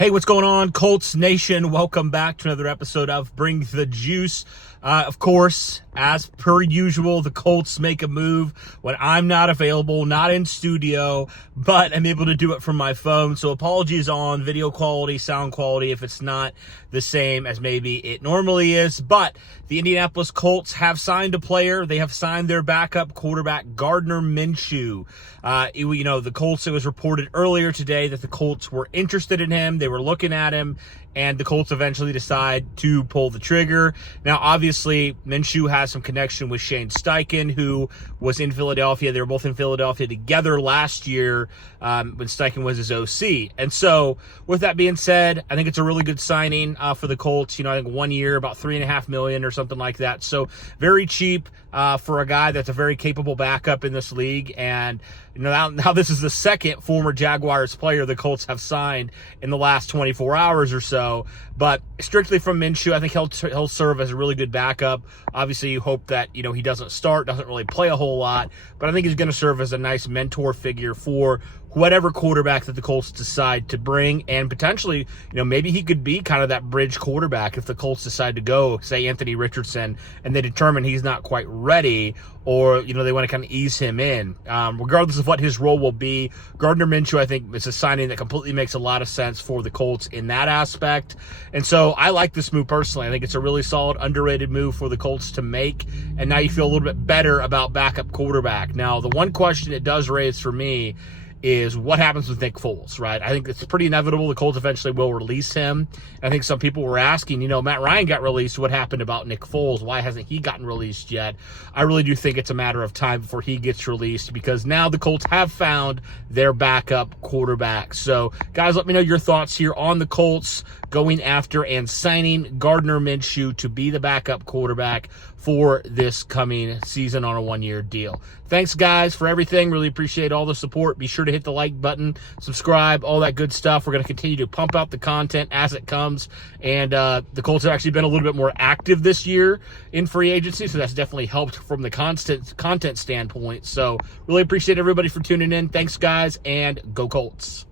Hey, what's going on, Colts Nation? Welcome back to another episode of Bring the Juice. Of course, as per usual, the Colts make a move when I'm not available, not in studio, but I'm able to do it from my phone. So apologies on video quality, sound quality, if it's not the same as maybe it normally is. But the Indianapolis Colts have signed a player. They have signed their backup quarterback, Garner Minshew. The Colts, it was reported earlier today that the Colts were interested in him. They were looking at him, and the Colts eventually decide to pull the trigger. Now, obviously, Minshew has some connection with Shane Steichen, who was in Philadelphia. They were both in Philadelphia together last year when Steichen was his OC. And so, with that being said, I think it's a really good signing for the Colts. I think 1 year, about $3.5 million or something like that. So, very cheap for a guy that's a very capable backup in this league. And now this is the second former Jaguars player the Colts have signed in the last 24 hours or so. But strictly from Minshew, I think he'll serve as a really good backup. Obviously, you hope that he doesn't start, doesn't really play a whole lot, but I think he's going to serve as a nice mentor figure for whatever quarterback that the Colts decide to bring, and potentially, maybe he could be kind of that bridge quarterback if the Colts decide to go, say, Anthony Richardson, and they determine he's not quite ready, or, they want to kind of ease him in. Regardless of what his role will be, Gardner Minshew, I think, is a signing that completely makes a lot of sense for the Colts in that aspect. And so I like this move personally. I think it's a really solid, underrated move for the Colts to make, and now you feel a little bit better about backup quarterback. Now, the one question it does raise for me is what happens with Nick Foles, right? I think it's pretty inevitable the Colts eventually will release him. I think some people were asking, Matt Ryan got released. What happened about Nick Foles? Why hasn't he gotten released yet? I really do think it's a matter of time before he gets released, because now the Colts have found their backup quarterback. So, guys, let me know your thoughts here on the Colts going after and signing Gardner Minshew to be the backup quarterback for this coming season on a 1-year deal. Thanks, guys, for everything. Really appreciate all the support. Be sure to hit the like button, subscribe, all that good stuff. We're going to continue to pump out the content as it comes. And the Colts have actually been a little bit more active this year in free agency, so that's definitely helped from the content standpoint. So really appreciate everybody for tuning in. Thanks, guys, and go Colts.